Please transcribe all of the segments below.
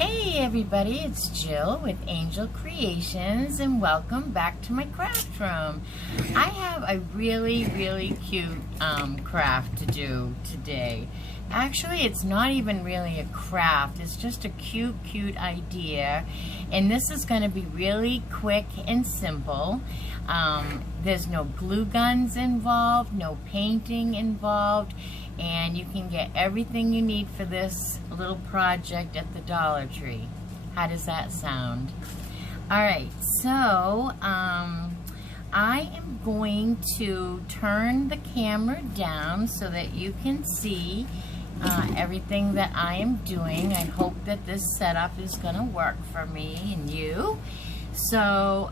Hey everybody, it's Jill with Angel Creations and welcome back to my craft room. I have a really cute craft to do today. Actually, it's not even really a craft, it's just a cute idea, and this is going to be really quick and simple. There's no glue guns involved, no painting involved, and you can get everything you need for this little project at the Dollar Tree. How does that sound? Alright, so I am going to turn the camera down so that you can see everything that I am doing. I hope that this setup is going to work for me and you. So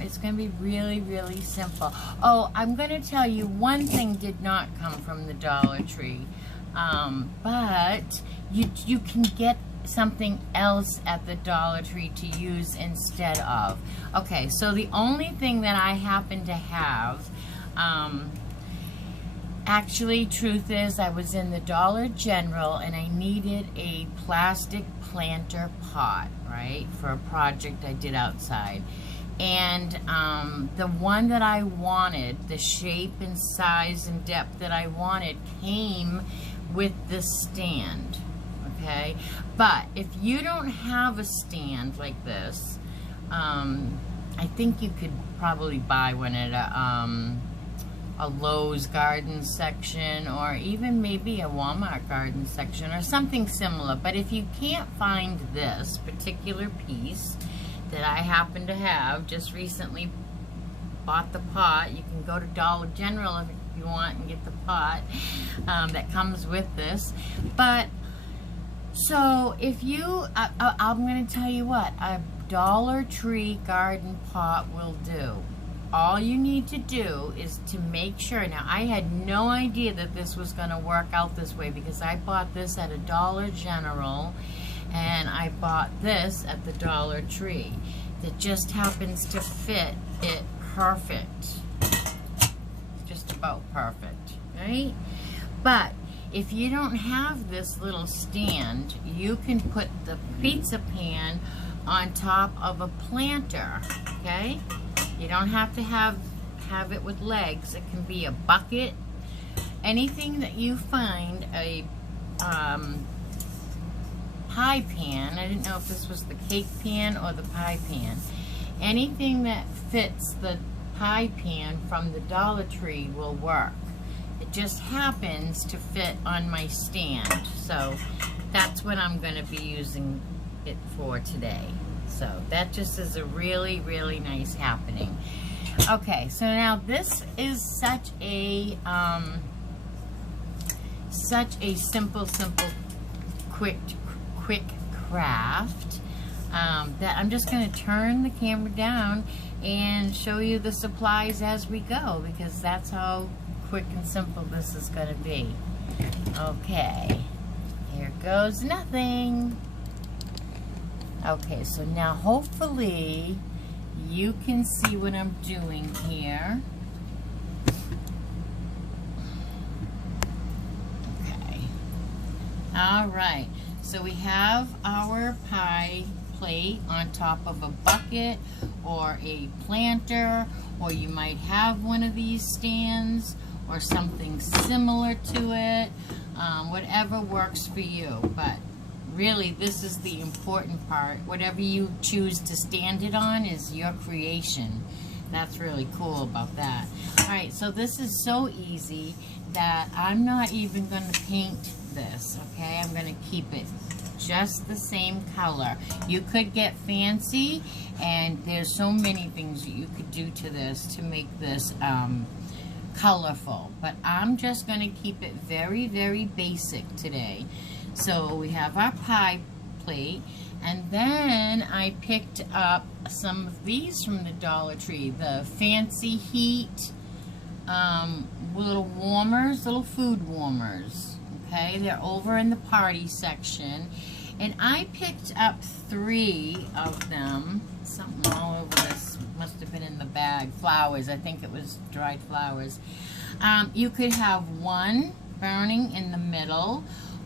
it's going to be really simple. Oh, I'm going to tell you, one thing did not come from the Dollar Tree, but you can get something else at the Dollar Tree to use instead of. Okay, so the only thing that I happen to have, actually, truth is, I was in the Dollar General and I needed a plastic planter pot, right, for a project I did outside. And the one that I wanted, the shape and size and depth that I wanted, came with this stand, okay? But if you don't have a stand like this, I think you could probably buy one at a Lowe's garden section, or even maybe a Walmart garden section or something similar. But if you can't find this particular piece that I happen to have, just recently bought the pot. You can go to Dollar General if you want and get the pot that comes with this. But so if you, I'm going to tell you what, a Dollar Tree garden pot will do. All you need to do is to make sure. Now, I had no idea that this was going to work out this way because I bought this at a Dollar General and I bought this at the Dollar Tree. That just happens to fit it perfect. Just about perfect, right? But if you don't have this little stand, you can put the pizza pan on top of a planter, okay? You don't have to have it with legs. It can be a bucket. Anything that you find, a pie pan. I didn't know if this was the cake pan or the pie pan. Anything that fits the pie pan from the Dollar Tree will work. It just happens to fit on my stand. So that's what I'm going to be using it for today. So that just is a really nice happening. Okay, so now this is such a simple, quick craft that I'm just going to turn the camera down and show you the supplies as we go, because that's how quick and simple this is going to be. Okay, here goes nothing. Okay, so now hopefully you can see what I'm doing here. Okay. All right. So we have our pie plate on top of a bucket or a planter, or you might have one of these stands or something similar to it. Whatever works for you. But really, this is the important part. Whatever you choose to stand it on is your creation. That's really cool about that. Alright, so this is so easy that I'm not even going to paint this, okay? I'm going to keep it just the same color. You could get fancy, and there's so many things that you could do to this to make this colorful. But I'm just going to keep it very basic today. So we have our pie plate, and then I picked up some of these from the Dollar Tree, the Fancy Heat little warmers, little food warmers. Okay, they're over in the party section, and I picked up 3 of them. Something all over this, must have been in the bag. Flowers, I think it was dried flowers. You could have one burning in the middle,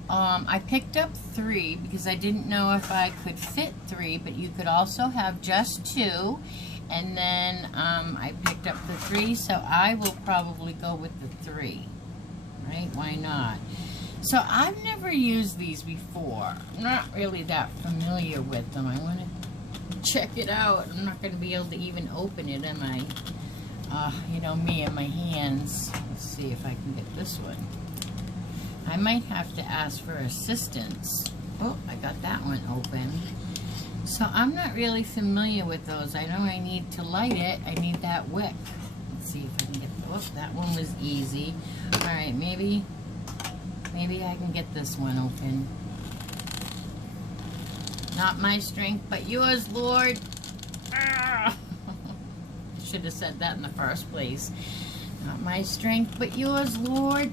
I picked up 3 because I didn't know if I could fit 3, but you could also have just 2. And then I picked up the 3, so I will probably go with the 3. Right? Why not? So I've never used these before. I'm not really that familiar with them. I want to check it out. I'm not going to be able to even open it, am I? You know me and my hands. Let's see if I can get this one. I might have to ask for assistance. Oh, I got that one open. So I'm not really familiar with those. I know I need to light it. I need that wick. Let's see if I can get the, that one was easy. All right, maybe I can get this one open. Not my strength, but yours, Lord. Ah! Should have said that in the first place. Not my strength, but yours, Lord.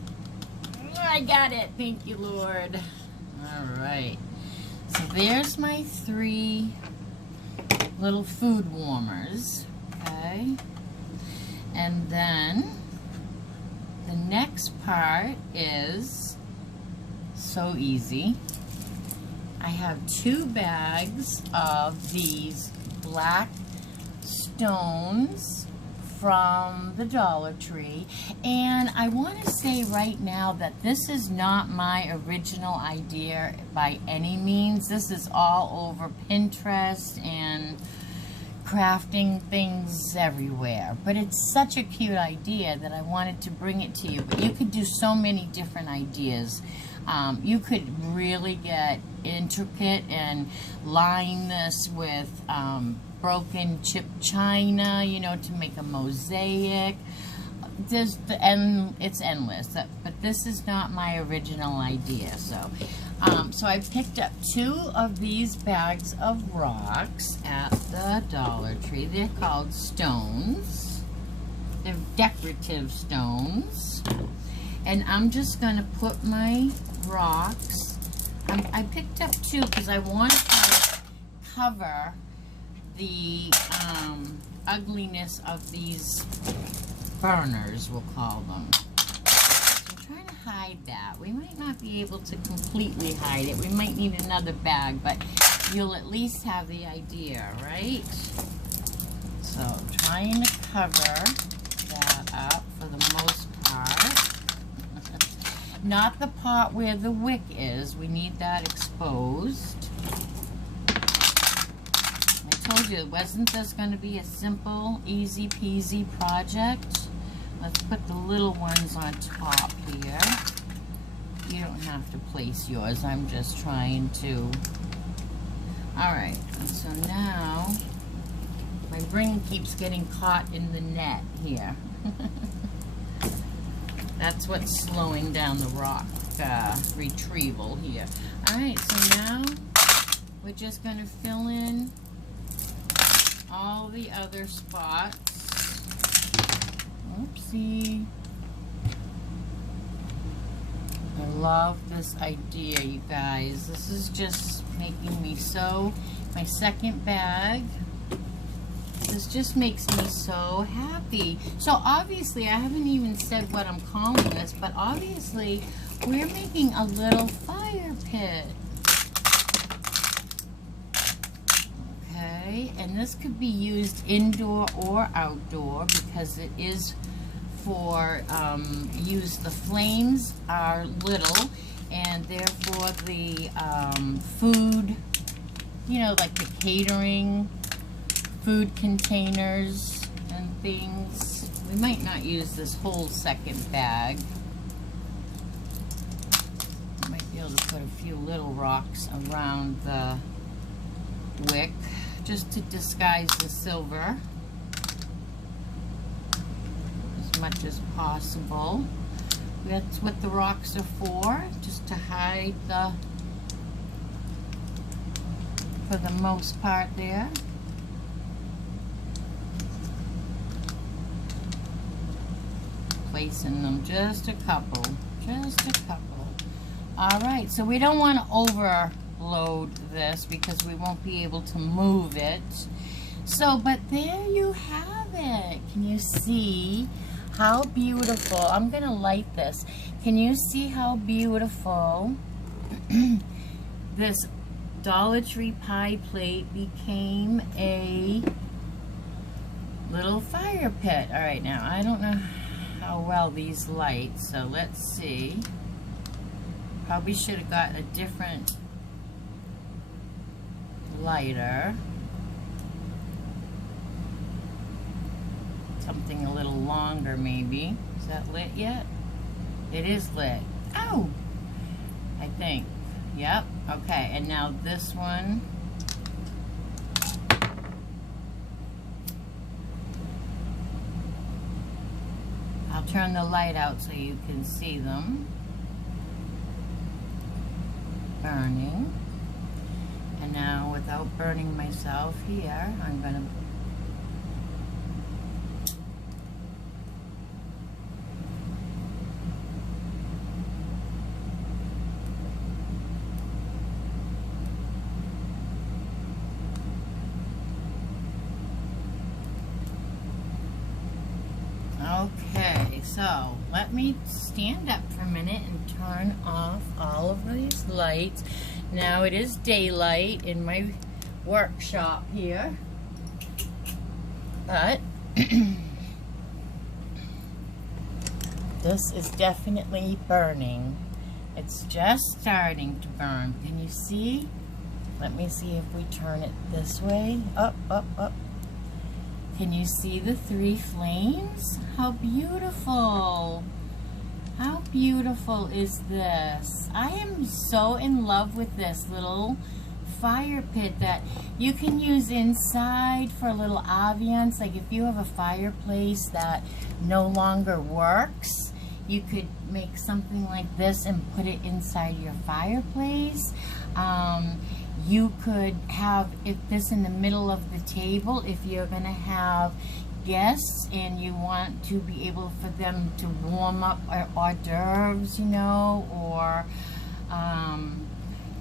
I got it. Thank you, Lord. All right. So there's my 3 little food warmers. Okay. And then the next part is so easy. I have 2 bags of these black stones from the Dollar Tree, and I want to say right now that this is not my original idea by any means. This is all over Pinterest and crafting things everywhere, but it's such a cute idea that I wanted to bring it to you. But you could do so many different ideas. You could really get intricate and line this with broken chip china, you know, to make a mosaic. It's endless. But this is not my original idea. So I picked up 2 of these bags of rocks at the Dollar Tree. They're called stones. They're decorative stones. And I'm just going to put my rocks. I picked up 2 because I wanted to cover the ugliness of these burners, we'll call them. So I'm trying to hide that. We might not be able to completely hide it. We might need another bag, but you'll at least have the idea, right? So I'm trying to cover that up for the most part. Not the part where the wick is. We need that exposed. I told you, wasn't this going to be a simple, easy peasy project? Let's put the little ones on top here. You don't have to place yours. I'm just trying to. Alright, so now my ring keeps getting caught in the net here. That's what's slowing down the rock retrieval here. Alright, so now we're just going to fill in all the other spots. Oopsie. I love this idea, you guys. This is just making me so... My second bag. This just makes me so happy. So obviously, I haven't even said what I'm calling this, but obviously, we're making a little fire pit. Okay, and this could be used indoor or outdoor because it is for use. The flames are little, and therefore the food, you know, like the catering, food containers and things. We might not use this whole second bag. I might be able to put a few little rocks around the wick just to disguise the silver as much as possible. That's what the rocks are for, just to hide the, for the most part there. Placing them, just a couple. All right, so we don't want to overload this because we won't be able to move it. So, but there you have it. Can you see how beautiful? I'm gonna light this. Can you see how beautiful this Dollar Tree pie plate became a little fire pit. All right, now I don't know how well these light, so let's see. Probably should have got a different lighter. Something a little longer maybe. Is that lit yet? It is lit. Oh! I think. Yep. Okay, and now this one. I'll turn the light out so you can see them burning. And now, without burning myself here, I'm going to okay, so let me stand up for a minute and turn off all of these lights. Now it is daylight in my workshop here, but this is definitely burning. It's just starting to burn. Can you see? Let me see if we turn it this way. Up, up, up. Can you see the 3 flames? How beautiful. How beautiful is this? I am so in love with this little fire pit that you can use inside for a little ambiance. Like if you have a fireplace that no longer works, you could make something like this and put it inside your fireplace. You could have this in the middle of the table if you're going to have guests and you want to be able for them to warm up hors d'oeuvres, you know, or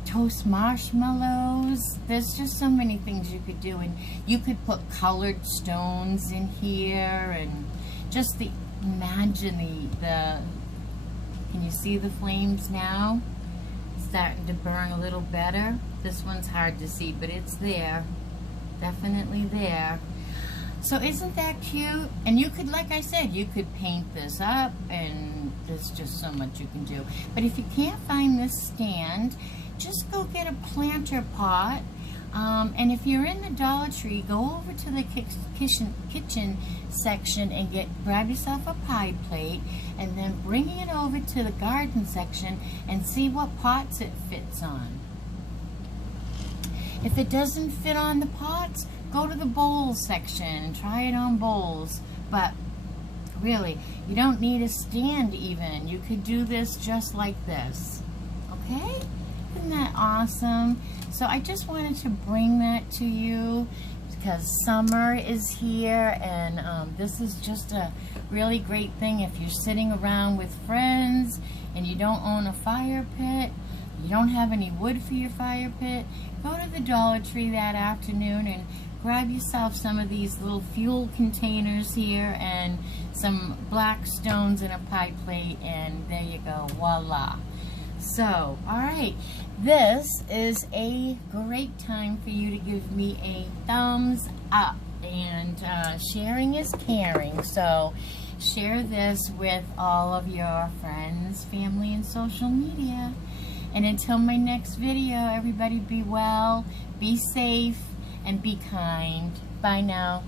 toast marshmallows. There's just so many things you could do, and you could put colored stones in here, and just imagine the can you see the flames now? Starting to burn a little better. This one's hard to see, but it's there. Definitely there. So isn't that cute? And you could, like I said, you could paint this up, and there's just so much you can do. But if you can't find this stand, just go get a planter pot. And if you're in the Dollar Tree, go over to the kitchen section and grab yourself a pie plate, and then bring it over to the garden section and see what pots it fits on. If it doesn't fit on the pots, go to the bowls section and try it on bowls. But really, you don't need a stand even. You could do this just like this. Okay? Isn't that awesome? So I just wanted to bring that to you because summer is here, and this is just a really great thing if you're sitting around with friends and you don't own a fire pit, you don't have any wood for your fire pit. Go to the Dollar Tree that afternoon and grab yourself some of these little fuel containers here and some black stones in a pie plate, and there you go, voila. So, alright, this is a great time for you to give me a thumbs up, and sharing is caring, so share this with all of your friends, family, and social media. And until my next video, everybody be well, be safe, and be kind. Bye now.